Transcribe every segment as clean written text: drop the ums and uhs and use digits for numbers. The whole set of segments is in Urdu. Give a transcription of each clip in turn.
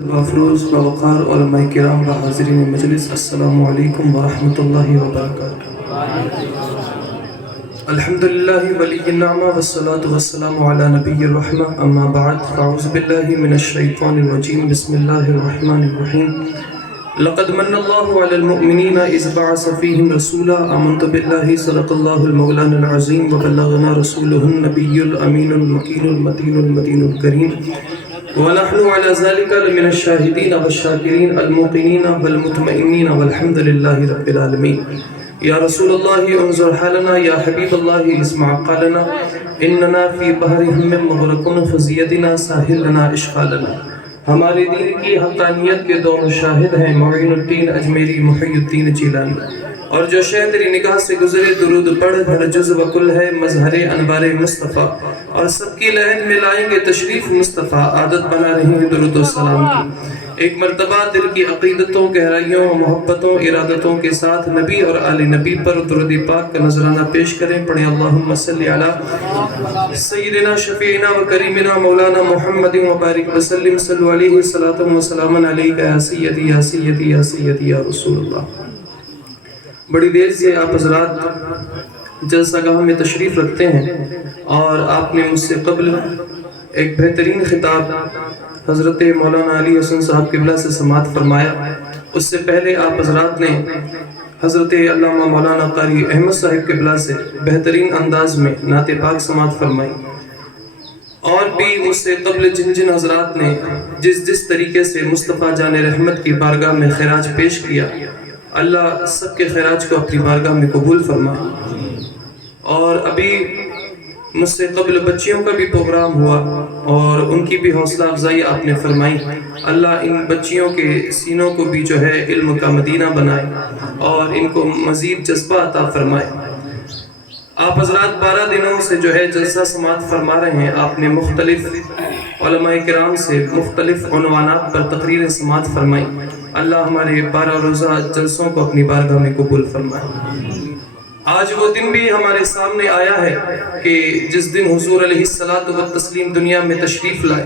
وافروز ووقار علماء کرام و حاضرین مجلس، السلام علیکم ورحمۃ اللہ وبرکاتہ۔ الحمدللہ ولی النعمہ والصلاة والسلام علی نبی الرحمہ، اما بعد فاعوذ باللہ من الشیطان الرجیم، بسم اللہ الرحمن الرحیم۔ لقد من اللہ علی المؤمنین اذ بعث فیہم رسولا آمنت باللہ صدق اللہ المولان العظیم وبلغنا رسولہ النبی الامین المکین المتین المدین الکریم، ونحن على ذلك لمن الشاهدين والشاكرين الموقنين والمطمئنين والحمد لله رب العالمين۔ یا رسول اللہ انظر حالنا، یا حبیب اللہ اسمع قالنا، اننا فی بحر ہم مغرقون فزیدنا ساحل لنا اشغالنا۔ ہمارے دین کی حقانیت کے دونوں شاہد ہیں معین الدین اجمیری، محی الدین جیلانی، اور جو شے تیری نگاہ سے گزرے درود پڑھ، ہر جز و کل ہے مظہر انوار مصطفیٰ، اور سب کی لہن میں لائیں گے تشریف مصطفیٰ، عادت بنا رہی ہے درود و سلام کی۔ ایک مرتبہ دل کی عقیدتوں، گہرائیوں، محبتوں، ارادتوں کے ساتھ نبی اور آل نبی پر درود پاک کا نذرانہ پیش کریں۔ پڑھیں اللہم صلی علی سیدنا شفیعنا و کریمنا مولانا محمد مبارک وسلم، صلو علیہ صلاۃ و سلام علیک یا سیدی یا سیدی یا سیدی یا رسول اللہ۔ بڑی دیر سے آپ حضرات جلسہ گاہ میں تشریف رکھتے ہیں، اور آپ نے مجھ سے قبل ایک بہترین خطاب حضرت مولانا علی حسن صاحب قبلہ سے سماعت فرمایا۔ اس سے پہلے آپ حضرات نے حضرت علامہ مولانا قاری احمد صاحب قبلہ سے بہترین انداز میں نعت پاک سماعت فرمائی، اور بھی مجھ سے قبل جن جن حضرات نے جس طریقے سے مصطفیٰ جان رحمت کی بارگاہ میں خراج پیش کیا، اللہ سب کے خراج کو اپنی بارگاہ میں قبول فرمائے۔ اور ابھی مجھ سے قبل بچیوں کا بھی پروگرام ہوا، اور ان کی بھی حوصلہ افزائی آپ نے فرمائی۔ اللہ ان بچیوں کے سینوں کو بھی جو ہے علم کا مدینہ بنائے، اور ان کو مزید جذبہ عطا فرمائے۔ آپ حضرات 12 دنوں سے جو ہے جلسہ سماعت فرما رہے ہیں۔ آپ نے مختلف علماء کرام سے مختلف عنوانات پر تقریر سماعت فرمائی۔ اللہ ہمارے 12 روزہ جلسوں کو اپنی بارگاہ میں قبول فرمائے۔ آج وہ دن بھی ہمارے سامنے آیا ہے کہ جس دن حضور علیہ الصلاۃ والتسلیم دنیا میں تشریف لائے،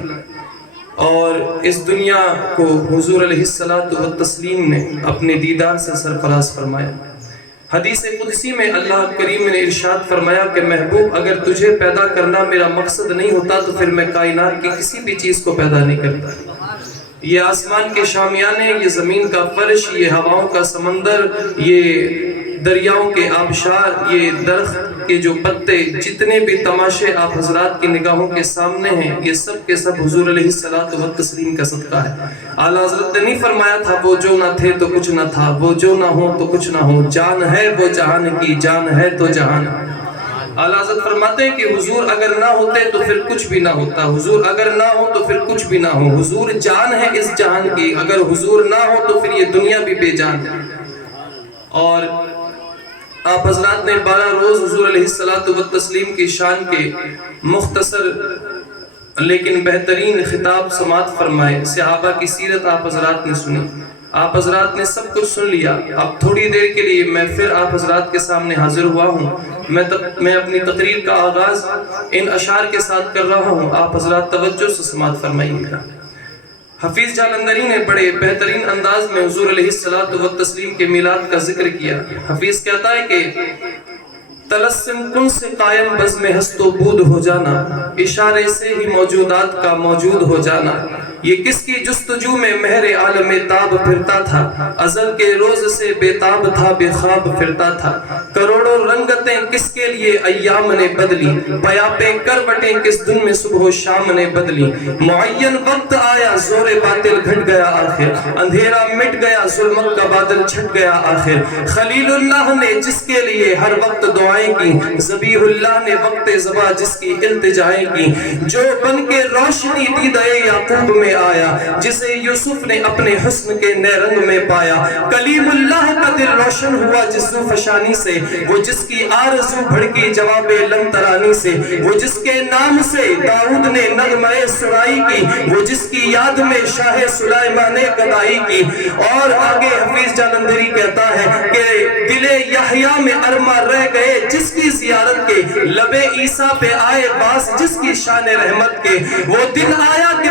اور اس دنیا کو حضور علیہ الصلاۃ والتسلیم نے اپنے دیدار سے سرفراز فرمایا۔ حدیث قدسی میں اللہ کریم نے ارشاد فرمایا کہ محبوب، اگر تجھے پیدا کرنا میرا مقصد نہیں ہوتا تو پھر میں کائنات کی کسی بھی چیز کو پیدا نہیں کرتا۔ یہ آسمان کے شامیانے، یہ زمین کا فرش، یہ ہواؤں کا سمندر، یہ دریاؤں کے آبشار، یہ درخت کے جو پتے، جتنے بھی تماشے آپ حضرات کی نگاہوں کے سامنے ہیں، یہ سب کے سب حضور علیہ الصلاۃ والتسلیم کا صدقہ ہے۔ اعلیٰ حضرت نے نہیں فرمایا تھا وہ جو نہ تھے تو کچھ نہ تھا، وہ جو نہ ہو تو کچھ نہ ہو، جان ہے وہ جہان کی، جان ہے تو جہان۔ اعلیٰ حضرت فرماتے ہیں کہ حضور اگر نہ ہوتے تو پھر کچھ بھی نہ ہوتا، حضور اگر نہ ہو تو پھر کچھ بھی نہ ہو، حضور جان ہے اس جہان کی، اگر حضور نہ ہو تو پھر یہ دنیا بھی بے جان ہے۔ اور آپ حضرات نے 12 روز حضور علیہ الصلاۃ والتسلیم کی شان کے مختصر لیکن بہترین خطاب سماعت فرمائے۔ صحابہ کی سیرت آپ حضرات نے سنی، آپ حضرات نے سب کچھ سن لیا۔ اب تھوڑی دیر کے لیے میں پھر آپ حضرات کے سامنے حاضر ہوا ہوں۔ میں اپنی تقریر کا آغاز ان اشعار کے ساتھ کر رہا ہوں، آپ حضرات توجہ سے سماعت فرمائیے گا۔ حفیظ جالندری نے بڑے بہترین انداز میں حضور علیہ الصلاۃ والتسلیم کے میلاد کا ذکر کیا۔ حفیظ کہتا ہے کہ تلسم کن سے قائم بزم ہست و بود ہو جانا، اشارے سے ہی موجودات کا موجود ہو جانا۔ یہ کس کی جستجو میں مہر عالم تاب پھرتا تھا، ازل کے روز سے بے تاب تھا، بے خواب پھرتا تھا۔ کروڑوں رنگتیں کس کے لیے ایام نے بدلی، پیاپے کروٹیں کس دن میں صبح و شام نے بدلی۔ معین وقت آیا زور باطل گھٹ گیا آخر، اندھیرا مٹ گیا ظلمت کا بادل چھٹ گیا آخر۔ خلیل اللہ نے جس کے لیے ہر وقت دعائیں کی، ذبیح اللہ نے وقت ذبح جس کی التجائیں کی۔ جو بن کے روشنی دیدہ یعقوب میں آیا، جسے یوسف نے اپنے حسن کے نئے رنگ میں پایا۔ کلیم اللہ کا دل روشن ہوا جس فشانی سے، وہ جس کی آرزو بھڑکی جواب لم ترانی سے، وہ جس کے نام سے داؤد نے نغمہ سرائی کی، وہ جس کی یاد میں شاہ سلیمان نے گدائی کی۔ اور آگے حفیظ جالندری کہتا ہے کہ دل یحییٰ میں ارما رہ گئے جس کی زیارت کے، لب عیسیٰ پہ آئے باس جس کی شان رحمت کے۔ وہ دن آیا کہ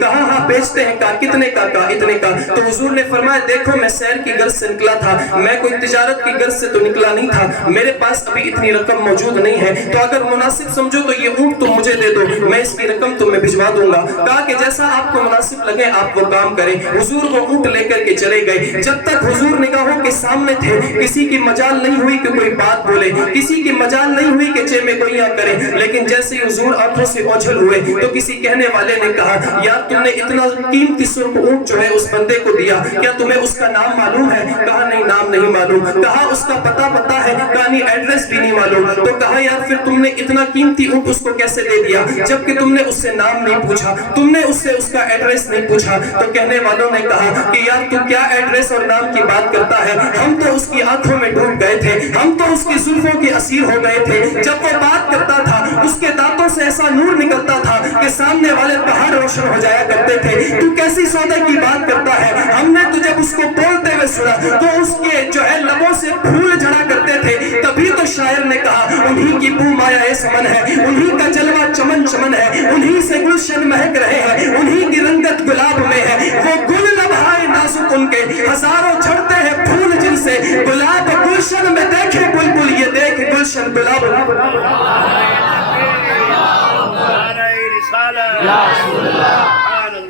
کہا ہاں بیچتے ہیں۔ کہا کتنے کا؟ کہا اتنے کا۔ تو حضور نے فرمایا دیکھو میں سیر کی غرض سے نکلا تھا، میں کوئی تجارت کی غرض سے تو نکلا نہیں تھا، میرے پاس ابھی اتنی رقم موجود نہیں ہے، تو اگر مناسب سمجھو تو یہ اونٹ تم مجھے دے دو، میں اس کی رقم تمہیں بھجوا دوں گا۔ کہا کہ جیسا آپ کو مناسب لگے آپ وہ کام کریں۔ حضور وہ اونٹ لے کر کے چلے گئے۔ جب تک حضور نگاہوں کے سامنے تھے کسی کی مجال نہیں ہوئی کہ کوئی بات بولے، کسی کی مجال نہیں ہوئی کہ چے میں گوئیاں کرے، لیکن جیسے حضور آنکھوں سے اوجھل ہوئے تو کسی کہنے والے نے کہا یار تم نے اتنا قیمتی سرخ اونٹ جو ہے اس بندے کو دیا، کیا تمہیں اس کا نام معلوم ہے؟ کہا نہیں نام نہیں معلوم۔ کہا اس کا پتہ ہے؟ کہا نہیں ایڈریس بھی نہیں معلوم۔ تو کہا یار پھر تم نے اتنا قیمتی اونٹ اس کو کیسے دے دیا جبکہ تم نے اس سے نام نہیں پوچھا، تم نے اس سے اس کا ایڈریس نہیں پوچھا؟ تو کہنے والوں نے کہا کہ یار تو کیا ایڈریس اور نام کی بات کرتا ہے، ہم تو اس کی آنکھوں میں ڈوب گئے تھے، ہم تو اس کی زلفوں کے اسیر ہو گئے تھے، جب وہ بات کرتا تھا اس کے دانتوں سے ایسا نور نکلتا تھا کہ سامنے والے پہاڑ روشن ہو جایا کرتے تھے، تو کیسی سودے کی بات کرتا ہے؟ ہم نے تو جب اس کو بولتے ہوئے سنا تو اس کے جو ہے لبوں سے پھول جھڑا کرتے تھے، تبھی تو شاعر نے کہا انہی کی بو مایا سمن ہے، انہی کا جلوہ چمن چمن ہے، انہی سے گلشن مہک رہے ہیں، انہی کی رنگت گلاب میں ہے، وہ گل لبھائے نازک ان کے ہزاروں جھڑتے ہیں پھول جن سے، گلاب گلشن میں دیکھے بلبل یہ دیکھ گلشن گلاب۔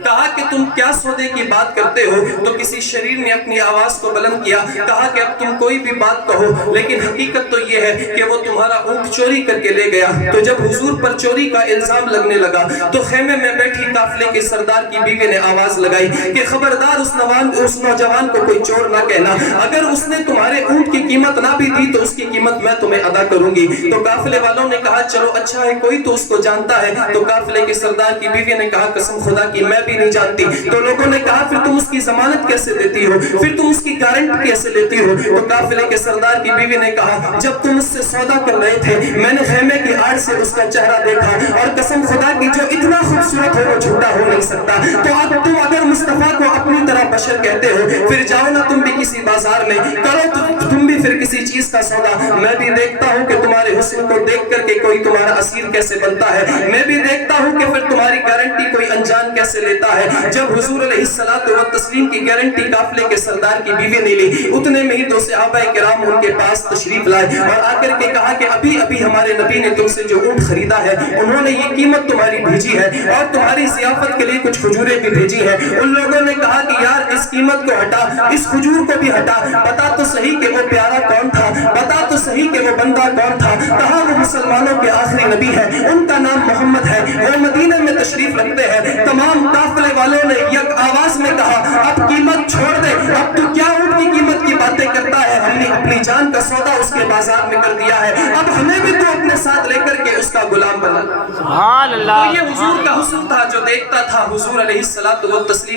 کہا کہ تم کیا سودے کی بات کرتے ہو؟ تو کسی شریر نے اپنی آواز کو بلند کیا، کہا کہ اب تم کوئی بھی بات کہو لیکن حقیقت تو یہ ہے کہ وہ تمہارا اونٹ چوری کر کے لے گیا۔ تو جب حضور پر چوری کا الزام لگنے لگا تو خیمے میں بیٹھی قافلے کے سردار کی بیوی نے آواز لگائی کہ خبردار اس نوجوان کو کوئی چور نہ کہنا، اگر اس نے تمہارے اونٹ کی قیمت نہ بھی دی تو اس کی قیمت میں تمہیں ادا کروں گی۔ تو قافلے والوں نے کہا چلو اچھا ہے کوئی تو اس کو جانتا ہے۔ تو قافلے کے سردار کی بیوی نے کہا قسم خدا کی میں بھی نہیں جانتی۔ تو لوگوں نے کہا پھر تم اس کی ضمانت کیسے دیتی ہو، پھر تم اس کی گارنٹی کیسے لیتی ہو؟ تو قافلے کے سردار کی بیوی نے کہا جب تم اس سے سودا کر رہے تھے میں نے خیمے کی آڑ سے اس کا چہرہ دیکھا اور قسم خدا کی جو اتنا خوبصورت ہو وہ جھوٹا ہو نہیں سکتا، تو اب تم اگر مصطفیٰ کو اپنی طرح بشر کہتے ہو پھر جاؤ نا تم بھی کسی بازار میں کرو تم بھی پھر کسی چیز کا سودا، میں بھی دیکھتا ہوں کہ تمہارے حسن کو دیکھ کر کے کوئی تمہارا اسیر کیسے بنتا ہے، میں بھی دیکھتا ہوں کہ پھر تمہاری گارنٹی کوئی انجان کیسے لیتا ہے۔ جب حضور علیہ السلام کی گارنٹی قافلے کے سردار کی بیوی نے لی اتنے میں ہی دو صحابہ کرام ان کے پاس تشریف لائے اور آ کر کے کہا کہ ابھی ہمارے نبی نے تم سے جو اونٹ خریدا ہے انہوں نے یہ قیمت تمہاری بھیجی ہے اور تمہاری ضیافت کے لیے کچھ کھجوریں بھی بھیجی ہیں۔ ان لوگوں نے کہا کہ یار اس قیمت کو ہٹا، اس کھجور کو بھی ہٹا، بتا تو صحیح کہ وہ پیارا کون تھا، بتا تو صحیح کہ وہ بندہ کون تھا۔ کہا وہ مسلمانوں کے آخری نبی ہے، ان کا نام محمد ہے، وہ مدینے میں تشریف رکھتے ہیں۔ تمام قافلے والوں نے یک آواز میں کہا اب قیمت چھوڑ دے، اب تو کیا اونٹ کی قیمت کی باتیں کرتا ہے، ہم نے اپنی جان کا سودا اس کے بازار میں کر دیا ہے، اب ہمیں بھی تو اپنے ساتھ لے کر کے اس کا غلام بنا۔ سبحان اللہ۔ تو یہ حضور کا حسن تھا جو دیکھتا تھا حضور علیہ السلام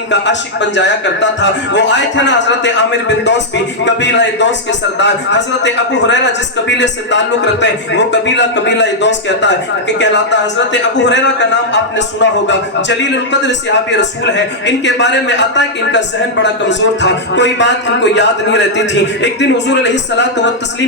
کا عاشق بن جایا کرتا تھا۔ وہ آئے تھے نا حضرت عامر بن دوس بھی، قبیلہ دوس کے سردار، حضرت ابو ہریرہ جس قبیلے سے تعلق رکھتے ہیں وہ قبیلہ دوس کہتا ہے کہ کہلاتا ہے۔ حضرت ابو ہریرہ کا نام آپ نے سنا ہوگا، جلیل القدر صحابی رسول ہے، ان کے بارے میں آتا ہے کہ ان کا ذہن بڑا کمزور تھا، کوئی بات ان کو یاد نہیں رہتی تھی۔ ایک دن حضور علیہ السلام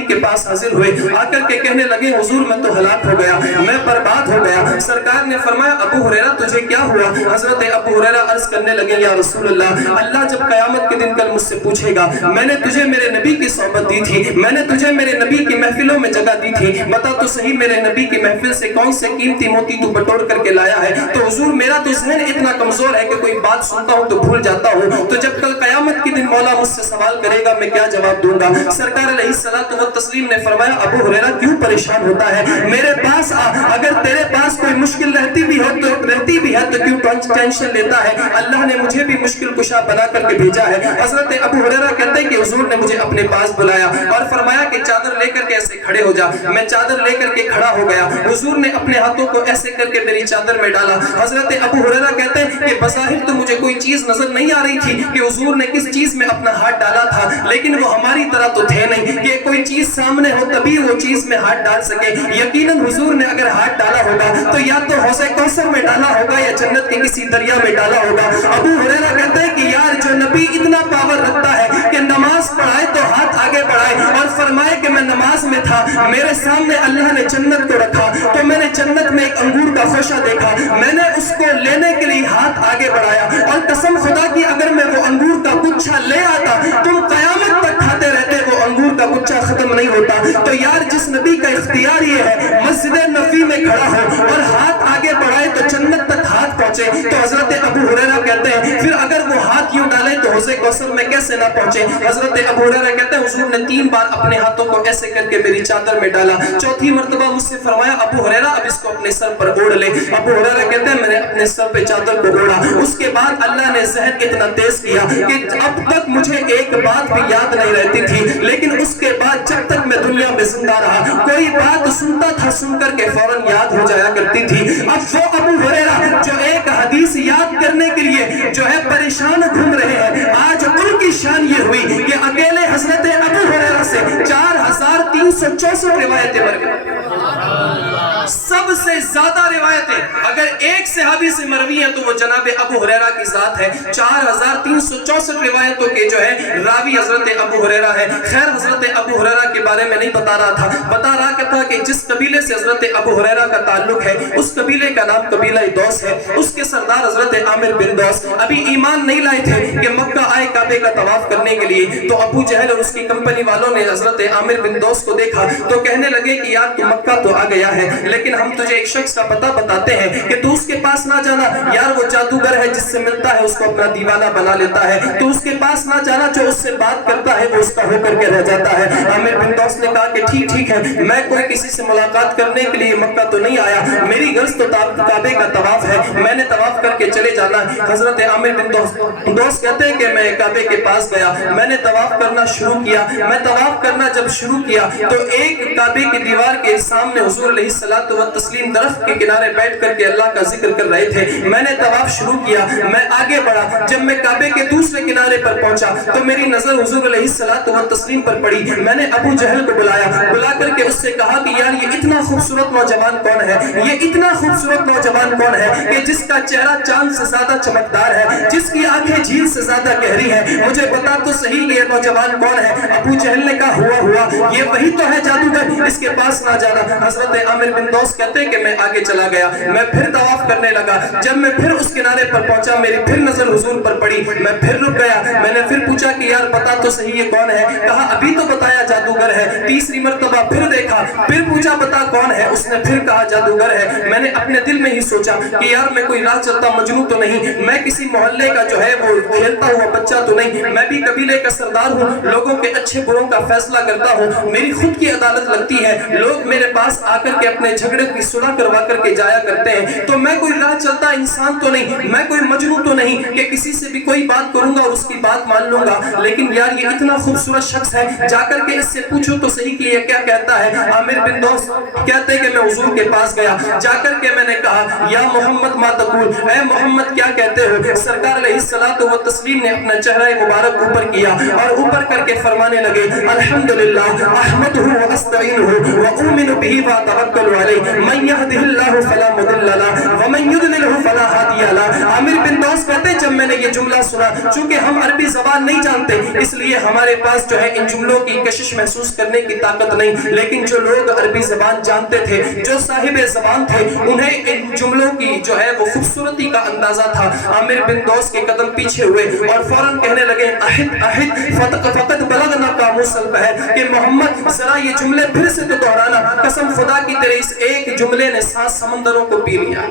کے پاس حاضر ہوئے، آ کر کے کہنے لگے حضور میں تو ہلاک ہو گیا، میں برباد ہو گیا۔ سرکار نے فرمایا ابو ہریرہ تجھے کیا ہوا؟ حضرت ابو ہریرہ عرض کرنے لگے یا رسول اللہ جب قیامت کے دن کل مجھ سے پوچھے گا میں نے تجھے میرے نبی کی صحبت دی تھی، میں نے تجھے میرے نبی کی محفلوں میں جگہ دی تھی، بتا تو صحیح میرے نبی کی محفل سے کون سے قیمتی موتی تو بٹور کر کے لایا ہے؟ تو حضور میرا تو ذہن اتنا کمزور ہے کہ کوئی بات سنتا ہوں تو بھول جاتا ہوں، تو جب کل قیامت کے دن مولا مجھ سے سوال کرے گا میں کیا جواب دوں گا؟ سرکار علیہ السلام نے فرمایا ابو ہریرہ کیوں پریشان ہوتا ہے، میرے پاس آ، اگر تیرے پاس کوئی مشکل رہتی بھی ہے تو کیوں ٹینشن لیتا ہے؟ اللہ نے مجھے بھی مشکل کشا بنا کر کے بھیجا ہے۔ حضرت ابو ہریرہ کہتے ہیں کہ حضور نے مجھے اپنے پاس بلایا اور فرمایا کہ چادر لے کر کے ایسے کھڑے ہو جا، میں چادر لے کر کے کھڑا ہو گیا، حضور نے اپنے ہاتھوں کو ایسے کر کے میری چادر میں ڈالا۔ حضرت ابو ہریرہ کہتے ہیں کہ بظاہر تو مجھے کوئی چیز نظر نہیں آ رہی تھی کہ حضور نے کس چیز میں اپنا ہاتھ ڈالا تھا، لیکن وہ ہماری طرح تو تھے نہیں کہ کوئی چیز سامنے ہو تبھی وہ چیز میں ہاتھ ڈال سکے۔ یقیناً حضور نے اگر ہاتھ ڈالا ہوگا تو یا تو حوض کوثر میں ڈالا ہوگا ہوگا یا جنت کے کسی دریا میں ڈالا ہوگا۔ ابو ہریرہ کہتے ہیں کہ یار جو نبی اتنا پاور رکھتا ہے کہ نماز پڑھائے تو ہاتھ آگے بڑھائے اور فرمائے کہ میں نماز میں تھا، میرے سامنے اللہ نے جنت کو رکھا تو میں نے جنت میں ایک انگور کا خوشہ دیکھا، میں نے اس کو لینے کے لیے ہاتھ آگے بڑھایا اور قسم خدا کی اگر میں وہ انگور کا گچھا لے آتا تم قیامت تک کھاتے رہتے، وہ انگور کا گچھا ختم نہیں ہوتا۔ تو یار جس نبی کا اختیار یہ ہے مسجد نبی میں کھڑا ہو اور ہاتھ آگے بڑھائے تو جنت تک ہاتھ پہنچے، تو حضرت ابو ہریرہ کہتے ہیں پھر اگر وہ ہاتھ یوں ڈالے تو حوض کوثر میں کیسے نہ پہنچے۔ حضرت ابو ہریرہ کہتے ہیں حضور نے 3 بار اپنے ہاتھوں کو ایسے کر کے میری چادر میں ڈالا، چوتھی مرتبہ مجھ سے فرمایا ابو ہریرہ اب اس کو اپنے سر پر اوڑھ لے۔ ابو ہریرہ کہتے ہیں میں نے اپنے سر پہ چادر کو اوڑھا، اس کے بعد اللہ نے ذہن اتنا تیز کیا کہ اب تک مجھے ایک بات بھی یاد نہیں رہتی تھی، لیکن اس کے بعد جب تک میں دنیا میں زندہ رہا کوئی بات سنتا تھا سن کر کے فوراً یاد ہو جایا کرتی تھی۔ اب وہ ابو ہریرہ جو ایک حدیث یاد کرنے کے لیے جو ہے پریشان گھوم رہے ہیں، آج ان کی شان یہ ہوئی کہ اکیلے حضرت ابو ہریرہ سے 4364 روایتیں مر گئی۔ سب سے زیادہ روایتیں اگر ایک صحابی سے مروی ہیں تو وہ جناب ابو ہریرہ کی ذات ہے۔ 4364 روایتوں کے جو ہے راوی حضرت ابو ہریرہ ہے۔ خیر حضرت ابو ہریرہ کے بارے میں نہیں بتا رہا تھا، بتا رہا کہ تھا کہ جس قبیلے سے حضرت ابو ہریرہ کا تعلق ہے اس قبیلے کا نام قبیلہ دوس ہے، اس کے سردار حضرت عامر بن دوس ابھی ایمان نہیں لائے تھے کہ مکہ آئے کعبے کا طواف کرنے کے لیے، تو ابو جہل اور اس کی کمپنی والوں نے حضرت عامر بن دوس کو دیکھا تو کہنے لگے کہ یار تو مکہ تو آ گیا ہے لیکن ہم تجھے ایک شخص کا پتہ بتاتے ہیں کہ تو اس کے پاس نہ جانا، یار وہ جادوگر ہے جس سے ملتا ہے اس کو اپنا دیوانہ بنا لیتا ہے، تو اس کے پاس نہ جانا، جو اس سے بات کرتا ہے وہ اس کا ہو کر کے رہ جاتا ہے۔ عامر بن دوس نے کہا کہ ٹھیک ہے، میں کوئی کسی سے ملاقات کرنے کے لیے مکہ تو نہیں آیا، میری غرض تو کعبے کا طواف ہے، میں نے طواف کر کے چلے جانا۔ حضرت عامر بن دوس کہتے ہیں کہ میں کعبے کے پاس گیا، میں نے طواف کرنا شروع کیا، میں طواف کرنا جب شروع کیا تو ایک کعبے کی دیوار کے سامنے حضور علیہ الصلوۃ والتسلیم درخت کے کنارے بیٹھ کر کے اللہ کا ذکر کر رہے تھے، میں نے طواف شروع کیا، میں آگے بڑھا، جب میں کعبے کے دوسرے کنارے پر پہنچا تو میری نظر حضور علیہ الصلوۃ والتسلیم پر پڑی، میں نے ابو جہل کو بلایا، بلا کر کے اس سے کہا کہ یار یہ اتنا خوبصورت نوجوان کون ہے، یہ اتنا خوبصورت نوجوان کون ہے کہ جس کا چہرہ چاند سے زیادہ چمکدار ہے، جس کی آنکھیں جھیل سے زیادہ گہری ہیں، مجھے بتا تو صحیح یہ نوجوان کون ہے۔ ابو جہل نے کہا ہوا یہ وہی تو ہے جادوگر، اس کے پاس نہ جانا۔ حضرت عامر بن دوس کہتے ہیں کہ میں آگے چلا گیا، میں پھر طواف کرنے لگا، جب میں پھر اس کنارے پر پہنچا میری پھر نظر حضور پر پڑی، میں پھر رک گیا، میں نے پھر پوچھا کہ یار بتا تو صحیح یہ کون ہے، کہا ابھی تو بتایا جادوگر ہے۔ تیسری مرتبہ پھر دیکھا، پھر پوچھا بتا کون ہے، اس نے پھر کہا جادوگر ہے۔ میں نے اپنے دل میں ہی سوچا کہ یار میں کوئی راہ چلتا مجنون تو نہیں، میں کسی محلے کا جو ہے وہ کھیلتا ہوا بچہ تو نہیں، میں بھی قبیلے کا سردار ہوں، لوگوں کے اچھے بروں کا فیصلہ کرتا ہوں، میری خود کی عدالت لگتی ہے، لوگ میرے پاس آ کر کے اپنے جھگڑے کی صلح کروا کر کے جایا کرتے ہیں، تو میں کوئی راہ چلتا انسان تو نہیں، میں کوئی مجنون تو نہیں کہ کسی سے بھی کوئی بات کروں گا اور اس کی بات مان لوں گا، لیکن یار یہ اتنا خوبصورت شخص ہے، جا کر کے اس سے پوچھو تو صحیح کہ یہ کیا کہتا ہے۔ عامر بن دوس کہتے ہیں کہ میں حضور کے پاس گیا، جا کر کے میں نے کہا یا محمد ما تقول، اے محمد کیا کہتے ہو۔ سرکار علیہ الصلوۃ والتسلیم نے اپنا چہرہ مبارک اوپر کیا اور اوپر کر کے فرمانے لگے الحمدللہ احمدہ واستعینہ واؤمن بہ واتوکل علیہ من یہدہ اللہ فلا مضل لہ ومن یضللہ فلا ہادی لہ۔ عامر بن دوس کہتے ہیں جب میں نے یہ جملہ سنا، چونکہ ہم عربی زبان نہیں جانتے اس لیے ہمارے پاس جو ہے ان جملوں کی کشش محسوس کرنے کی طاقت نہیں، لیکن جو لوگ عربی زبان جانتے تھے، جو صاحب زبان تھے، انہیں ان جملوں کی جو ہے وہ خوبصورتی کا اندازہ تھا۔ عامر بن دوس کے قدم پیچھے ہوئے اور فوراً کہنے لگے فقط بلغنا قاموس البحر کہ محمد ذرا یہ جملے پھر سے تو دہرانا، قسم خدا کی تیرے اس ایک جملے نے 7 سمندروں کو پی لیا۔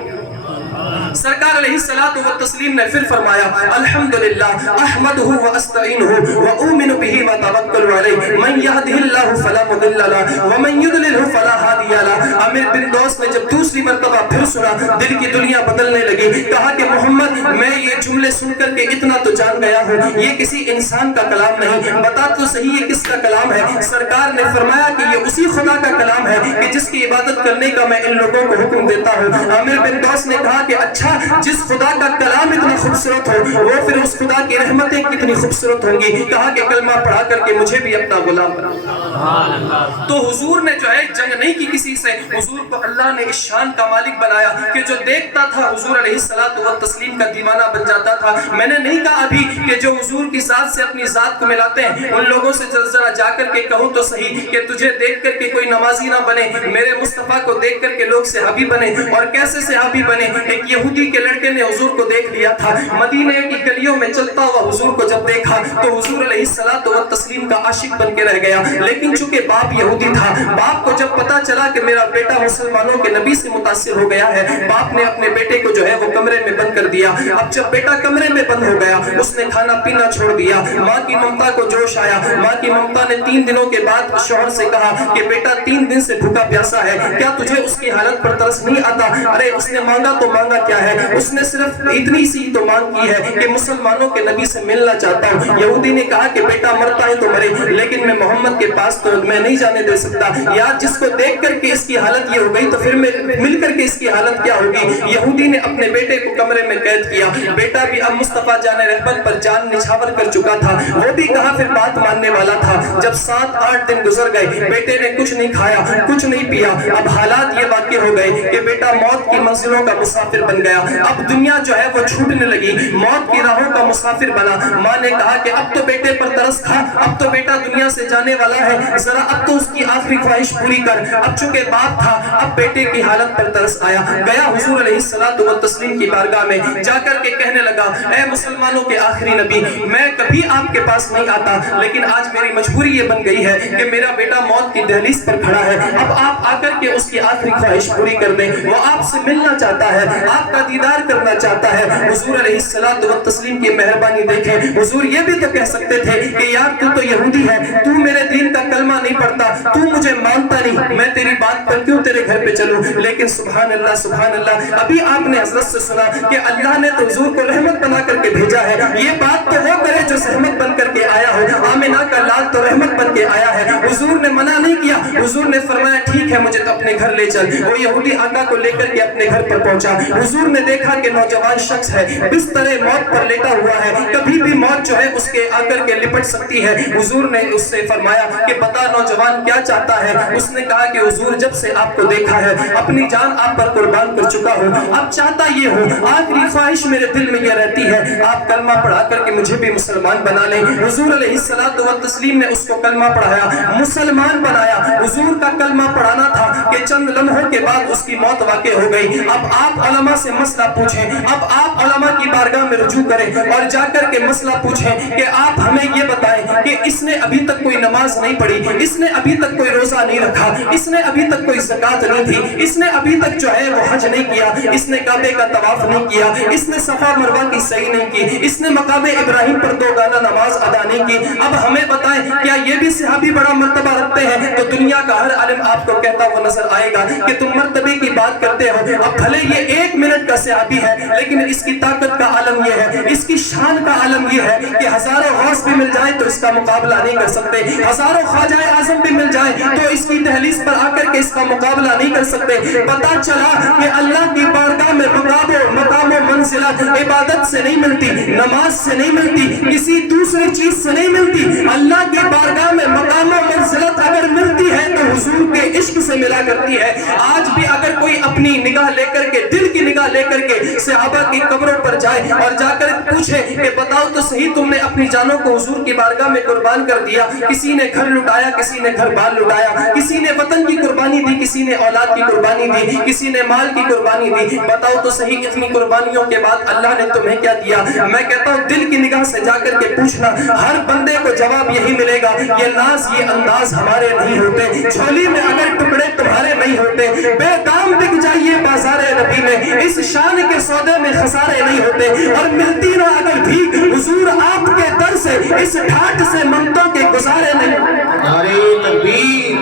سرکار علیہ الصلوۃ والتسلیم نے پھر فرمایا الحمدللہ احمدہ واستعینہ واؤمن بہ واتوکل علیہ من یہدہ اللہ فلا مضل لہ ومن یضللہ فلا ہادی لہ۔ عامر بن دوس نے جب دوسری مرتبہ پھر سنا، دل کی دنیا بدلنے لگی، کہا کہ محمد میں یہ جملے سن کر کے اتنا تو جان گیا ہوں یہ کسی انسان کا کلام نہیں، بتا تو صحیح یہ کس کا کلام ہے۔ سرکار نے فرمایا کہ یہ اسی خدا کا کلام ہے کہ جس کی عبادت کرنے کا میں ان لوگوں کو حکم دیتا ہوں۔ عامر بن دوس نے کہا کہ کہ اچھا جس خدا کا کلام اتنا خوبصورت ہو وہ پھر اس خدا کی رحمتیں کتنی خوبصورت ہوں گی. کہا کہ کلمہ پڑھا کر کے مجھے بھی اپنا غلام بنا. تو حضور نے جو ہے جنگ نہیں کی کسی سے. حضور کو اللہ نے اس شان کا مالک بنایا کہ جو دیکھتا تھا حضور علیہ الصلوۃ والتسلیم کا دیوانہ بن جاتا تھا. میں نے نہیں کہا ابھی کہ جو حضور کی ذات سے اپنی ذات کو ملاتے ہیں ان لوگوں سے ذرا جا کر کے کہوں تو صحیح کہ تجھے دیکھ کر کے کوئی نمازی نہ بنے, میرے مصطفیٰ کو دیکھ کر کے لوگ صحابی بنے. اور کیسے صحابی بنے؟ ایک یہودی کے لڑکے نے حضور کو دیکھ لیا تھا, مدینے کی گلیوں میں چلتا ہوا حضور کو جب دیکھا تو حضور علیہ الصلوۃ والتسلیم کا عاشق بن کے رہ گیا. لیکن چونکہ باپ یہودی تھا, باپ کو جب پتا چلا کہ میرا بیٹا مسلمانوں کے نبی سے متاثر ہو گیا ہے, باپ نے اپنے بیٹے کو جو ہے وہ کمرے میں بند کر دیا. اب جب بیٹا کمرے میں بند ہو گیا اس نے کھانا پینا چھوڑ دیا. ماں کی ممتا کو جوش آیا. ماں کی ممتا نے 3 دنوں کے بعد شوہر سے کہا کہ بیٹا 3 دن سے بھوکا پیاسا ہے, کیا تجھے اس کی حالت پر ترس نہیں آتا؟ ارے اس نے مانگا تو مانگا کیا ہے, اس نے صرف اتنی سی تو مانگ کی ہے کہ مسلمانوں کے نبی سے ملنا چاہتا ہوں. یہودی نے کہا کہ بیٹا مرتا ہے تو مرے, لیکن میں محمد کے پاس تو میں نہیں جانے دے سکتا. یار جس کو دیکھ کر کے اس کی حالت یہ ہو گئی تو پھر مل کر کے اس کی حالت کیا ہوگی. یہودی نے اپنے بیٹے کو کمرے میں قید کیا. بیٹا بھی اب مصطفیٰ جان رحمت پر جان نچھاور کر چکا تھا, وہ بھی کہا پھر بات ماننے والا تھا. جب 7-8 دن گزر گئے, بیٹے نے کچھ نہیں کھایا کچھ نہیں پیا. اب حالات یہ واقع ہو گئے کہ بیٹا موت کی منزلوں کا مسافر بن گیا. اب دنیا جو ہے وہ چھوٹنے لگی, موت کی راہوں کا مسافر بنا. ماں نے کہا کہ اب تو بیٹے پر ترس کھا, اب تو بیٹا دنیا سے جانے والا ہے, ذرا اب تو اس کی آخری خواہش پوری کر. اب چونکہ باپ تھا اب بیٹے کی حالت پر ترس آیا. گیا حضور علیہ الصلوۃ والتسلیم کی بارگاہ میں, جا کر کے کہنے لگا اے مسلمانوں کے آخری نبی, میں کبھی آپ کے پاس نہیں آتا لیکن آج میری مجبوری یہ بن گئی ہے کہ میرا بیٹا موت کی دہلیز پر کھڑا ہے. اب آپ آ کر کے اس کی آخری خواہش پوری کر دیں. وہ آپ سے ملنا چاہتا ہے, آپ کا دیدار کرنا چاہتا ہے. حضور علیہ الصلوۃ والتسلیم کی مہربانی دیکھیں. حضور یہ بھی تو کہہ سکتے تھے کہ یار تو یہودی ہے, تو میرے دین کا کلمہ نہیں پڑھتا, تو مجھے مانتا نہیں, میں تیری بات پر کیوں تیرے گھر پہ چلوں. لیکن سبحان اللہ سبحان اللہ, ابھی آپ نے حضرت سے سنا کہ اللہ نے تو حضور کو رحمت بنا کر کے بھیجا ہے. یہ بات تو وہ کرے جو رحمت بن کر کے آیا ہو. آمنہ کا لال تو رحمت بن کے آیا ہے. حضور نے منع نہیں کیا, حضور نے فرمایا ٹھیک ہے مجھے تو اپنے گھر لے چل. وہ یہودی آقا کو لے کر کے اپنے گھر پر پہنچا. حضور نے دیکھا کہ نوجوان شخص ہے, بستر موت پر لیٹا ہوا ہے, کبھی بھی موت جو ہے اس کے آ کر کے لپٹ سکتی ہے. حضور نے اس سے فرمایا کہ بتا نوجوان کیا چاہتا ہے. اس نے کہا کہ حضور جب سے آپ کو دیکھا ہے اپنی جان آپ پر قربان کر چکا ہوں, اب چاہتا یہ ہوں, آخری خواہش میرے دل میں یہ رہتی ہے آپ کلمہ پڑھا کر کے مجھے بھی مسلمان بنا لیں. حضور علیہ الصلوۃ والتسلیم نے اس کو کلمہ پڑھایا, مسلمان بنایا. حضور کا کلمہ پڑھانا تھا کہ چند لمحوں کے بعد اس کی موت واقع ہو گئی. اب آپ علماء سے مسئلہ پوچھیں, اب آپ علماء کی بارگاہ میں رجوع کریں اور جا کر کے مسئلہ پوچھیں کہ آپ ہمیں یہ بتائیں کہ اس نے ابھی تک کوئی نماز نہیں پڑھی, اس نے ابھی تک کوئی روزہ نہیں رکھا, اس نے ابھی تک کوئی زکات نہیں دی, اس نے ابھی تک جو ہے وہ حج نہیں کیا, اس نے کعبے کا طواف نہیں کیا, اس نے صفا مروہ کی سعی نہیں کی, اس نے مقام ابراہیم پر 2 گانا نماز ادا نہیں کی. اب ہمیں بتائیں کیا یہ بھی صحابی بڑا مرتبہ رکھتے ہیں؟ تو دنیا کا ہر عالم آپ کو کہتا ہوا نظر آئے گا کہ تم مرتبے کی بات کرتے ہو. اب بھلے یہ 1 منٹ کا صحابی ہے لیکن اس کی طاقت کا عالم یہ ہے, اس کی شان کا عالم یہ ہے کہ ہزاروں غوث بھی مل جائیں تو اس کا مقابلہ نہیں کر سکتے, ہزاروں خواجہ اعظم بھی مل جائیں تو اس کی دہلیز پر آ کر کے اس کا مقابلہ نہیں کر سکتے. پتا چلا کہ اللہ کی بارگاہ میں مقام و منزلت عبادت سے نہیں ملتی, نماز سے نہیں ملتی, کسی دوسری چیز سے نہیں ملتی. اللہ کی بارگاہ میں مقام و منزلت اگر ملتی ہے تو حضور کے عشق سے ملا کرتی ہے. آج بھی اگر کوئی اپنی نگاہ لے کر کے, دل کی نگاہ لے کر کے صحابہ کی قبروں پر جائے اور جا کر پوچھے کہ بتاؤ تو صحیح تم نے اپنی جانوں کو حضور کی بارگاہ میں قربان کر دیا, کسی نے گھر لٹایا, کسی نے گھر بار لٹایا, کسی نے وطن کی قربانی دی, کسی نے اولاد کی قربانی دی, کسی نے مال کی قربانی دی. بتاؤ تو صحیح اتنی قربانیوں کے بعد اللہ نے تمہیں کیا دیا؟ میں کہتا ہوں دل کی نگاہ سے جا کر کے پوچھنا, ہر بندے کو جواب یہی ملے گا, یہ ناز یہ انداز ہمارے نہیں ہوتے, جھولی میں اگر ٹکڑے تمہارے نہیں ہوتے, بے دام بک جائیے بازار نبی میں, اس شان کے سودے میں خسارے نہیں ہوتے. اور ملتی نہ اگر بھی حضور آپ کے در سے, اس ٹھاٹ سے منتوں کے گزارے نہیں. نعرہ تکبیر,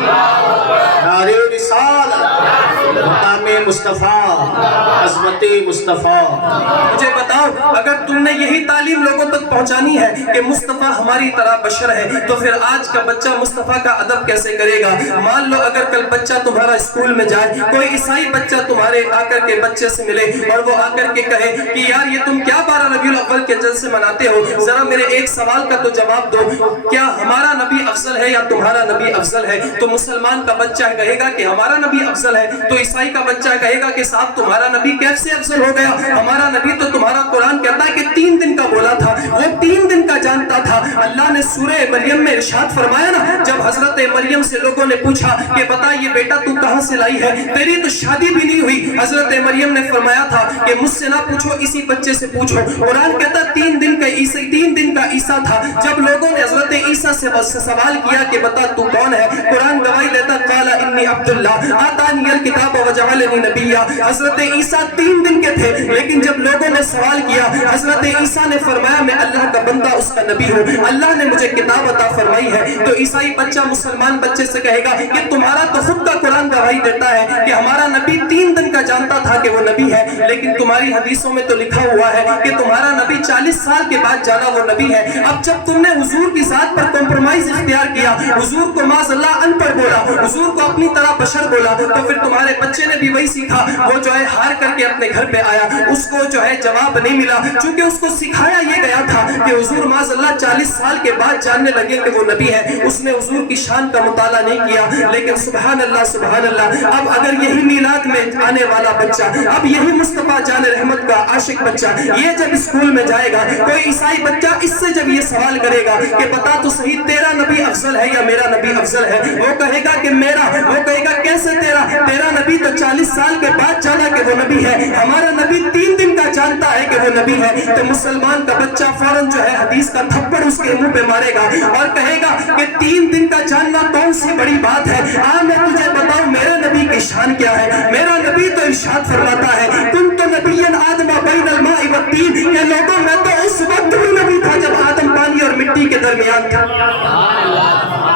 نعرہ رسالت, مقام مصطفیٰ، عظمت مصطفیٰ۔ مجھے بتاؤ اگر تم نے یہی تعلیم لوگوں تک پہنچانی ہے کہ مصطفیٰ ہماری طرح بشر ہے تو پھر آج کا بچہ مصطفیٰ کا ادب کیسے کرے گا؟ مان لو اگر کل بچہ تمہارا اسکول میں جائے، کوئی عیسائی بچہ تمہارے آ کر کے بچے سے ملے اور وہ آ کر کے کہے کہ یار یہ تم کیا 12 ربیع الاول کے جلسے مناتے ہو، ذرا میرے ایک سوال کا تو جواب دو، کیا ہمارا نبی افضل ہے یا تمہارا نبی افضل ہے؟ تو مسلمان کا بچہ کہے گا کہ ہمارا نبی افضل ہے، تو عیسائی کا بچہ کہے گا کہ صاحب تمہارا نبی کیسے افضل ہو گیا؟ ہمارا نبی تو تمہارا قرآن کہتا ہے کہ 3 دن کا بولا تھا، وہ 3 دن کا جانتا تھا۔ اللہ نے سورہ مریم میں ارشاد فرمایا نا، جب حضرت مریم سے لوگوں نے پوچھا کہ بتا یہ بیٹا تو کہاں سے لائی ہے، تیری تو شادی بھی نہیں ہوئی، حضرت مریم نے فرمایا تھا کہ مجھ سے نہ پوچھو اسی بچے سے پوچھو۔ قرآن کہتا 3 دن کا عیسیٰ تھا۔ جب لوگوں نے حضرت عیسیٰ سے سوال کیا کہ بتا تو کون ہے، قرآن گواہی دیتا قال انی عبداللہ آتانی الکتاب وجعلنی نبیا۔ حضرت عیسیٰ 3 دن کے تھے، لیکن جب لوگوں نے سوال کیا حضرت عیسیٰ نے فرمایا میں اللہ کا بندہ اس کا نبی ہوں، اللہ نے مجھے کتاب عطا فرمائی ہے۔ تو عیسائی بچہ مسلمان بچے سے کہے گا کہ تمہارا تو خود کا قرآن گواہی دیتا ہے کہ ہمارا نبی 3 دن کا جانتا تھا کہ وہ نبی ہے، لیکن تمہاری حدیثوں میں تو لکھا ہوا ہے کہ تمہارا نبی 40 سال کے بعد جانا وہ نبی ہے۔ اب جب تم نے حضور کی ذات پر کمپرومائز اختیار کیا، حضور کو معاذ اللہ ان پڑھ بولا، حضور کو اپنی طرح بشر بولا، تو پھر تمہارے بچے نے بھی وہی سیکھا۔ وہ جو ہے ہار کر کے اپنے گھر پہ آیا، اس کو جو ہے جواب نہیں ملا، چونکہ اس کو سکھایا یہ گیا تھا کہ حضور معاذ اللہ 40 سال کے بعد جاننے لگے کہ وہ نبی ہے۔ اس نے حضور کی شان کا مطالعہ نہیں کیا، لیکن سبحان اللہ سبحان اللہ، اب اگر یہی میلاد میں آنے والا بچہ، اب یہی مصطفیٰ جان رحمت کا عاشق بچہ، یہ جب اسکول میں جائے گا، کوئی عیسائی بچہ اس سے جب یہ سوال کرے گا کہ بتا تو صحیح تیرا نبی افضل ہے یا میرا نبی افضل ہے، وہ کہے گا کہ میرا، وہ کہے گا کیسے تیرا نبی تو 40 سال کے بعد جانا کہ وہ نبی ہے، ہمارا نبی 3 دن کا جانتا ہے کہ وہ نبی ہے۔ تو مسلمان کا بچہ فوراً جو ہے حدیث کا تھپڑ اس کے منہ پہ مارے گا اور کہے گا کہ 3 دن کا جاننا کون سی بڑی بات ہے، میں تجھے بتاؤں میرے نبی کی شان کیا ہے۔ میرا نبی تو ارشاد فرماتا ہے کنت نبیا آدم بین الماء والطین، کہ لوگوں میں تو اس وقت بھی نبی تھا جب آدم پانی اور مٹی کے درمیان تھا۔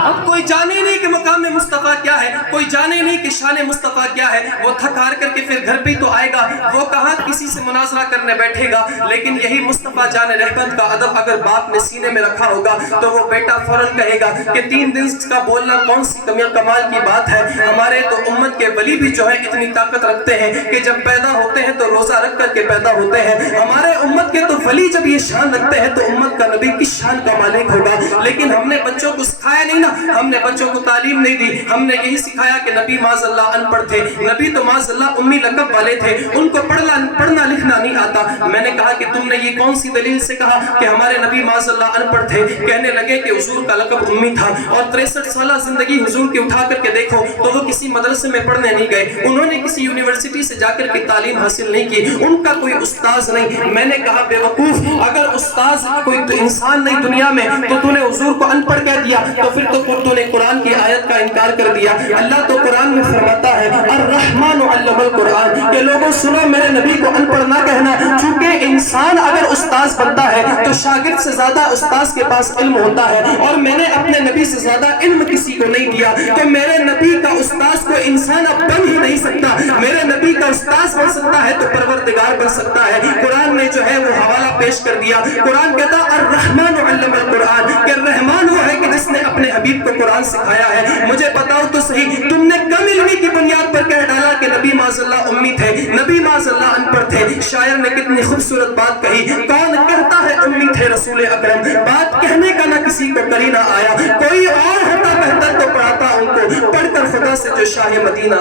اب کوئی جانے نہیں کہ مقام مصطفیٰ کیا ہے، کوئی جانے نہیں کہ شان مصطفیٰ کیا ہے، وہ تھک ہار کر کے پھر گھر پہ تو آئے گا، وہ کہاں کسی سے مناظرہ کرنے بیٹھے گا۔ لیکن یہی مصطفیٰ جان رحمت کا ادب اگر باپ نے سینے میں رکھا ہوگا تو وہ بیٹا فوراً کہے گا کہ 3 دن کا بولنا کون سی کمال کی بات ہے۔ ہمارے تو امت کے ولی بھی جو ہے اتنی طاقت رکھتے ہیں کہ جب پیدا ہوتے ہیں تو روزہ رکھ کر کے پیدا ہوتے ہیں۔ ہمارے امت کے تو ولی جب یہ شان رکھتے ہیں تو امت کا نبی کس شان کا مالک ہوگا۔ لیکن ہم نے بچوں کو سکھایا نہیں نا، ہم نے بچوں کو تعلیم نہیں دی، ہم نے یہی سکھایا کہ نبی معاذ اللہ ان پڑھ تھے، نبی تو معاذ اللہ امی لقب والے تھے، ان کو پڑھنا لکھنا نہیں آتا۔ میں نے کہا کہ تم نے یہ کون سی دلیل سے کہا کہ ہمارے نبی معاذ اللہ ان پڑھ تھے؟ کہنے لگے کہ حضور کا لقب امی تھا، اور 63 سالہ زندگی حضور کی اٹھا کر کے دیکھو تو وہ کسی مدرسے میں پڑھنے نہیں گئے، انہوں نے کسی یونیورسٹی سے جا کر کے تعلیم حاصل نہیں کی، ان کا کوئی استاذ نہیں۔ میں نے کہا بے وقوف، اگر استاذ کوئی انسان نہیں دنیا میں تو تو نے حضور کو ان پڑھ کہہ دیا، تو پھر تو نے قرآن کی آیت کا انکار کر دیا۔ اللہ تو قرآن میں فرماتا ہے الرحمن علم القرآن، کہ لوگوں سنو میرے نبی کو ان پڑھ نہ کہنا، چونکہ انسان اگر استاذ بنتا ہے تو شاگرد سے زیادہ استاذ کے پاس علم ہوتا ہے، اور میں نے اپنے نبی سے زیادہ علم کسی کو نہیں دیا، تو میرے نبی کا استاذ کو انسان اب بن ہی نہیں سکتا۔ میرے نبی کا استاذ بن سکتا ہے تو پروردگار بن سکتا ہے۔ قرآن نے جو ہے وہ حوالہ پیش کر دیا، قرآن کہتا الرحمن علم القرآن، کہ رحمان وہ ہے کہ جس نے اپنے حبیب کو قرآن سکھایا ہے۔ مجھے بتاؤ تو صحیح، تم نے کم علمی کی بنیاد پر کہہ ڈالا کہ نبی معاذ اللہ امی تھے، نبی معاذ اللہ ان پڑھ تھے۔ شاعر نے کتنی خوبصورت بات کہی، کون کہتا ہے امی تھے رسول اکرم، بات کہنے کا نہ کسی کو کرینا آیا، کوئی اور ہوتا بہتر تو پڑھاتا ان کو، پڑھ کر خدا سے جو شاہ مدینہ۔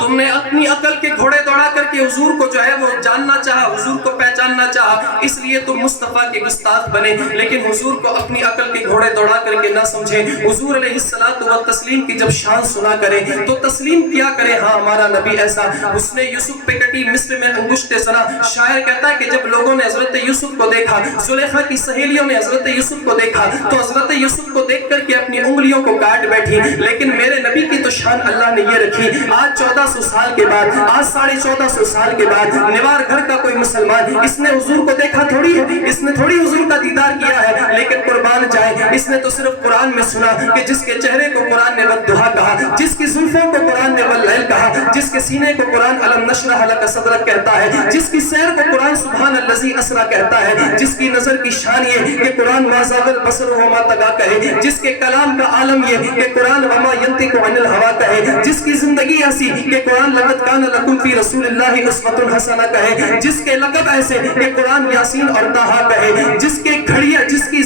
تم نے اپنی عقل کے گھوڑے دوڑا کر کے حضور کو جو ہے وہ جاننا چاہا، حضور کو پہچاننا چاہا، اس لیے تم مصطفیٰ کے گستاخ بنے، لیکن حضور کو اپنی عقل کے گھوڑے دوڑا کر کے نہ سمجھے۔ حضور علیہ الصلوۃ والتسلیم کی جب شان سنا کرے تو تسلیم کیا کرے، ہاں ہمارا نبی ایسا۔ اس نے یوسف پہ کٹی مصر میں انگشت سنا۔ شاعر کہتا ہے کہ جب لوگوں نے حضرت یوسف کو دیکھا، زلیخا کی سہیلیوں نے حضرت یوسف کو دیکھا تو حضرت یوسف کو دیکھ کر کے اپنی انگلیوں کو کاٹ بیٹھی، لیکن میرے نبی کی تو شان اللہ نے یہ رکھی۔ آج 1400 سال کے بعد، آج 1450 سال کے بعد نیوار گھر کا کوئی مسلمان اس نے حضور کو دیکھا تھوڑی ہے، اس نے تھوڑی حضور کا دیدار کیا ہے، لیکن قربان جائے اس نے تو صرف قرآن میں سنا کہ جس کے چہرے کو قرآن نے والضحیٰ کہا، جس کی زلفوں کو قرآن نے واللیل کہا، جس کے سینے کو قرآن الم نشرح لک صدرک کہتا ہے، جس کی سیر کو قرآن سبحان الذی اسری کہتا ہے، جس کی نظر کی شان یہ کہ قرآن ما زاغ البصر وما طغی کہے، جس کے کلام کا عالم یہ کہ قرآن وما ینطق عن الہوی کہے، جس کی زندگی ایسی کہ قرآن لقد کان لکم فی رسول اللہ اسوۃ حسنہ کہے، جس کے لقب ایسے کہ قرآن یاسین اور طٰہٰ کہے، جس کے گھڑیاں جس کی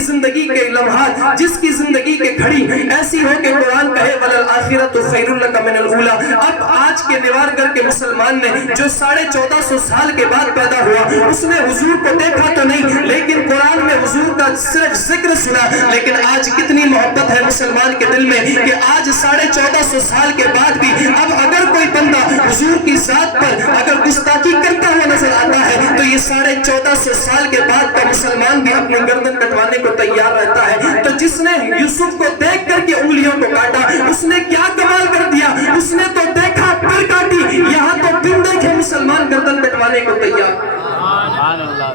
زندگی کے لمحات، جس کی زندگی کے گھڑی ایسی ہو کہ قرآن کہے وللآخرۃ خیر لک من الاولی۔ اب آج کے نیوار گھر کے مسلمان نے جو 1450 سال کے بعد پیدا ہوا، اس نے حضور کو دیکھا تو نہیں لیکن قرآن میں حضور کا صرف ذکر سنا، لیکن آج کتنی محبت ہے مسلمان کے دل میں کہ آج 1450 سال کے بعد بھی اب اگر کوئی بندہ حضور کی ذات پر اگر گستاخی کرتا ہوا نظر آتا ہے تو یہ 1450 سال کے بعد کا مسلمان بھی اپنی گردن کٹوانے کو تیار رہتا ہے۔ تو جس نے یوسف کو دیکھ کر کے انگلیوں کو کاٹا، اس نے کیا کمال کر دیا، اس نے تو دیکھا پھر کاٹی، یہاں تو بن دیکھے مسلمان گردن کٹوانے کو تیار۔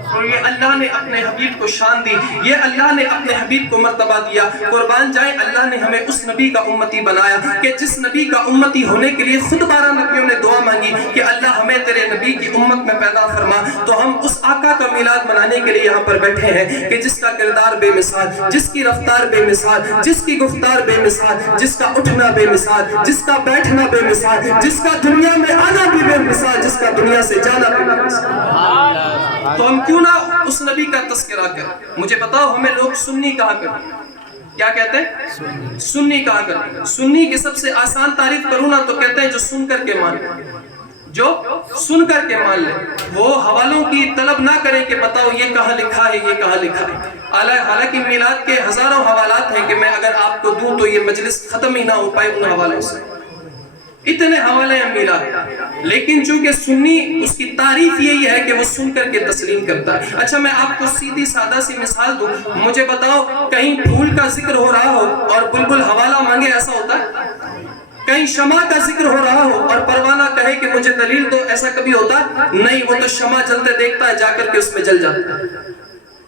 اور یہ اللہ نے اپنے حبیب کو شان دی، یہ اللہ نے اپنے حبیب کو مرتبہ دیا۔ قربان جائیں اللہ نے ہمیں اس نبی کا امتی بنایا کہ جس نبی کا امتی ہونے کے لیے خود 12 نبیوں نے دعا مانگی کہ اللہ ہمیں تیرے نبی کی امت میں پیدا فرما۔ تو ہم اس آقا کا میلاد منانے کے لیے یہاں پر بیٹھے ہیں کہ جس کا کردار بے مثال، جس کی رفتار بے مثال، جس کی گفتار بے مثال، جس کا اٹھنا بے مثال، جس کا بیٹھنا بے مثال، جس کا دنیا میں آنا بھی بے مثال، جس کا دنیا سے جانا بھی بے مثال۔ تو ہم کیوں نہ اس نبی کا تذکرہ کریں؟ مجھے بتاؤ ہمیں لوگ سنی کہا کرتے ہیں، کیا کہتے ہیں؟ سنی کہا کرتے ہیں۔ سنی کی سب سے آسان تعریف کروں نا تو کہتے ہیں جو سن کر کے مان لے، جو سن کر کے مان لے، وہ حوالوں کی طلب نہ کرے کہ بتاؤ یہ کہاں لکھا ہے، یہ کہاں لکھا ہے۔ حالانکہ میلاد کے ہزاروں حوالات ہیں کہ میں اگر آپ کو دوں تو یہ مجلس ختم ہی نہ ہو پائے ان حوالوں سے، اتنے حوالے ہیں میلاد۔ لیکن چونکہ سنی اس کی تعریف یہی ہے کہ وہ سن کر کے تسلیم کرتا ہے۔ اچھا میں آپ کو سیدھی سادہ سی مثال دوں، مجھے بتاؤ کہیں پھول کا ذکر ہو رہا ہو اور بلبل حوالہ مانگے، ایسا ہوتا ہے؟ کہیں شمع کا ذکر ہو رہا ہو اور پروانہ کہے کہ مجھے دلیل دو، ایسا کبھی ہوتا نہیں؟ وہ تو شمع جلتے دیکھتا ہے جا کر کے اس میں جل جاتا ہے۔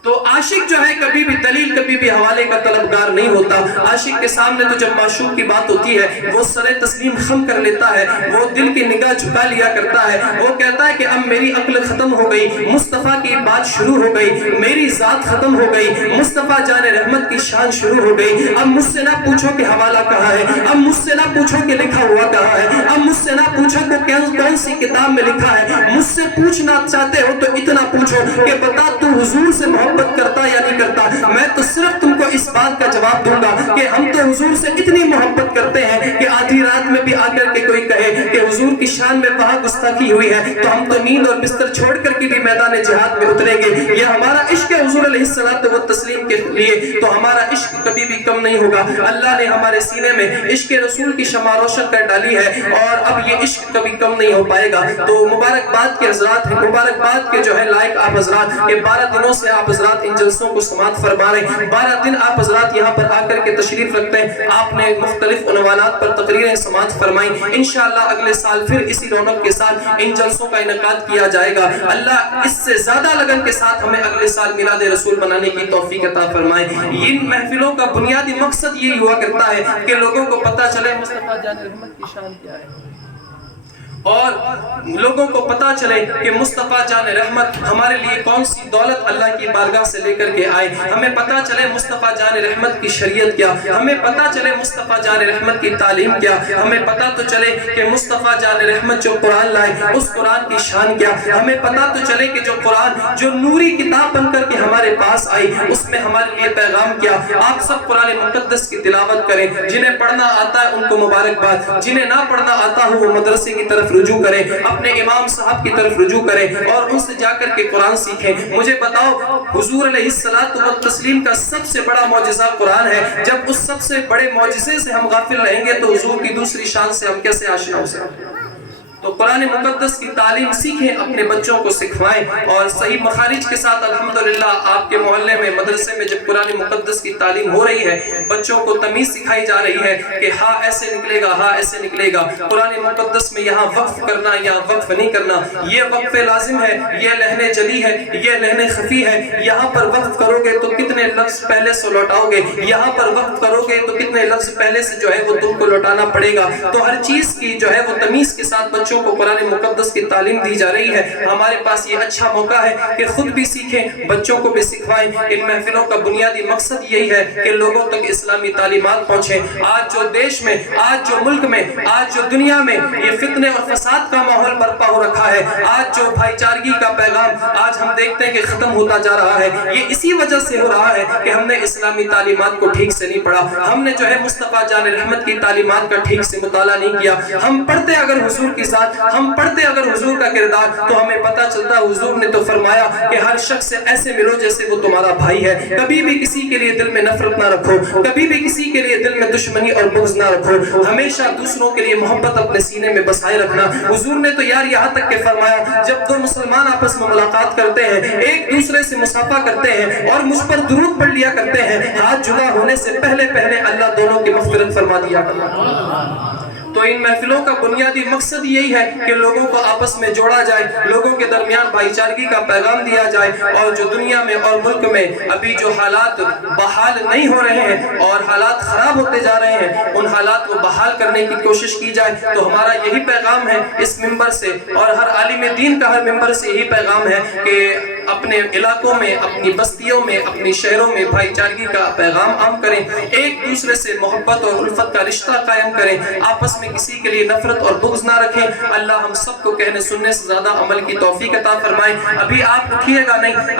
تو عاشق جو ہے کبھی بھی دلیل، کبھی بھی حوالے کا طلبگار نہیں ہوتا۔ عاشق کے سامنے تو جب معشوق کی بات ہوتی ہے وہ سر تسلیم خم کر لیتا ہے، وہ دل کی نگاہ جھکا لیا کرتا ہے، وہ کہتا ہے کہ اب میری عقل ختم ہو گئی، مصطفیٰ کی بات شروع ہو گئی، میری ذات ختم ہو گئی، مصطفیٰ جان رحمت کی شان شروع ہو گئی۔ اب مجھ سے نہ پوچھو کہ حوالہ کہاں ہے، اب مجھ سے نہ پوچھو کہ لکھا ہوا کہاں ہے، اب مجھ سے نہ پوچھو کہ کون سی کتاب میں لکھا ہے، مجھ سے پوچھنا چاہتے ہو تو اتنا پوچھو کہ بتا تو حضور سے محبت کرتا یا نہیں کرتا؟ میں تو صرف تم کو اس بات کا جواب دوں گا کہ ہم تو حضور سے اتنی محبت کرتے ہیں کہ آدھی رات میں بھی آ کر کے کوئی کہے کہ حضور کی شان میں وہاں گستاخی ہوئی ہے تو ہم تو نیند اور بستر چھوڑ کر کے بھی میدان جہاد میں اتریں گے۔ یہ ہمارا عشق ہے حضور علیہ الصلوۃ والتسلیم کے لیے، تو ہمارا عشق کبھی بھی کم نہیں ہوگا۔ اللہ نے ہمارے سینے میں عشق رسول کی شمع روشن کر ڈالی ہے اور اب یہ عشق کبھی کم نہیں ہو پائے گا۔ تو مبارکباد کے حضرات ہیں، مبارکباد کے جو ہے لائق آپ حضرات کہ 12 دنوں سے آپ حضرات ان جلسوں کو سماعت فرما رہے ہیں، 12 دن آپ حضرات یہاں پر آ کر کے تشریف رکھتے ہیں، آپ نے مختلف عنوانات پر تقریریں سماعت فرمائی۔ انشاءاللہ اگلے سال پھر اسی رونق کے ساتھ ان جلسوں کا انعقاد کیا جائے گا۔ اللہ اس سے زیادہ لگن کے ساتھ ہمیں اگلے سال میلاد رسول منانے کی توفیق عطا فرمائے۔ ان محفلوں کا بنیادی مقصد یہی ہوا کرتا ہے کہ لوگوں کو پتہ چلے مصطفیٰ جان رحمت کی شان کیا ہے، اور لوگوں کو پتا چلے کہ مصطفیٰ جان رحمت ہمارے لیے کون سی دولت اللہ کی بارگاہ سے لے کر کے آئے، ہمیں پتا چلے مصطفیٰ جان رحمت کی شریعت کیا، ہمیں پتا چلے مصطفیٰ جان رحمت کی تعلیم کیا، ہمیں پتا تو چلے کہ مصطفیٰ جان رحمت جو قرآن لائے اس قرآن کی شان کیا، ہمیں پتا تو چلے کہ جو قرآن جو نوری کتاب بن کر کے ہمارے پاس آئی اس میں ہمارے لیے پیغام کیا۔ آپ سب قرآن مقدس کی تلاوت کریں، جنہیں پڑھنا آتا ہے ان کو مبارکباد، جنہیں نہ پڑھنا آتا ہو وہ مدرسے کی طرف رجوع کریں، اپنے امام صاحب کی طرف رجوع کریں اور ان سے جا کر کے قرآن سیکھیں۔ مجھے بتاؤ حضور علیہ الصلوۃ والتسلیم کا سب سے بڑا معجزہ قرآن ہے، جب اس سب سے بڑے معجزے سے ہم غافل رہیں گے تو حضور کی دوسری شان سے ہم کیسے آشنا ہو سکتے ہیں؟ تو قرآن مقدس کی تعلیم سیکھیں، اپنے بچوں کو سکھوائیں، اور صحیح مخارج کے ساتھ الحمدللہ آپ کے محلے میں مدرسے میں جب قرآن مقدس کی تعلیم ہو رہی ہے، بچوں کو تمیز سکھائی جا رہی ہے کہ ہاں ایسے نکلے گا، ہاں ایسے نکلے گا، قرآن مقدس میں یہاں وقف کرنا یا وقف نہیں کرنا، یہ وقف لازم ہے، یہ لہن جلی ہے، یہ لہن خفی ہے، یہاں پر وقف کرو گے تو کتنے لفظ پہلے سے لوٹاؤ گے، یہاں پر وقف کرو گے تو کتنے لفظ پہلے سے جو ہے وہ تم کو لوٹانا پڑے گا۔ تو ہر چیز کی جو ہے وہ تمیز کے ساتھ بچوں کو قرآن مقدس کی تعلیم دی جا رہی ہے۔ ہمارے پاس یہ اچھا موقع ہے کہ خود بھی سیکھیں، بچوں کو بھی سکھوائیں۔ ان محفلوں کا بنیادی مقصد یہی ہے کہ لوگوں تک اسلامی تعلیمات پہنچیں۔ آج جو دیش میں، آج جو ملک میں، آج جو دنیا میں یہ فتنے اور فساد کا ماحول برپا ہو رکھا ہے، آج جو بھائی چارگی کا پیغام آج ہم دیکھتے ہیں کہ ختم ہوتا جا رہا ہے، یہ اسی وجہ سے ہو رہا ہے کہ ہم نے اسلامی تعلیمات کو ٹھیک سے نہیں پڑھا، ہم نے جو ہے مصطفیٰ جان رحمت کی تعلیمات کا ٹھیک سے مطالعہ نہیں کیا۔ ہم پڑھتے اگر حضور کی ذات، ہم پڑھتے اگر حضور کا کردار، تو ہمیں پتہ چلتا حضور نے تو فرمایا کہ ہر شخص سے ایسے ملو جیسے وہ تمہارا بھائی ہے۔ کبھی بھی کسی کے لیے دل میں نفرت نہ رکھو، کبھی بھی کسی کے لیے دل میں دشمنی اور بغض نہ رکھو، ہمیشہ دوسروں کے لیے محبت اپنے سینے میں بسائے رکھنا۔ حضور نے تو یار یہاں تک کہ فرمایا جب دو مسلمان آپس میں ملاقات کرتے ہیں، ایک دوسرے سے مصافحہ کرتے ہیں اور مجھ پر درود پڑھ لیا کرتے ہیں، ہاتھ جدا ہونے سے پہلے اللہ دونوں کی مغفرت فرما دیا کرتا۔ تو ان محفلوں کا بنیادی مقصد یہی ہے کہ لوگوں کو آپس میں جوڑا جائے، لوگوں کے درمیان بھائی چارگی کا پیغام دیا جائے، اور جو دنیا میں اور ملک میں ابھی جو حالات بحال نہیں ہو رہے ہیں اور حالات خراب ہوتے جا رہے ہیں، ان حالات کو بحال کرنے کی کوشش کی جائے۔ تو ہمارا یہی پیغام ہے اس منبر سے، اور ہر عالم دین کا ہر منبر سے یہی پیغام ہے کہ اپنے علاقوں میں، اپنی بستیوں میں، اپنی شہروں میں بھائی چارگی کا پیغام عام کریں، ایک دوسرے سے محبت اور الفت کا رشتہ قائم کریں، آپس میں کسی کے لیے نفرت اور بغض نہ رکھیں۔ اللہ ہم سب کو کہنے سننے سے زیادہ عمل کی توفیق عطا فرمائے۔ ابھی آپ اٹھیے گا نہیں،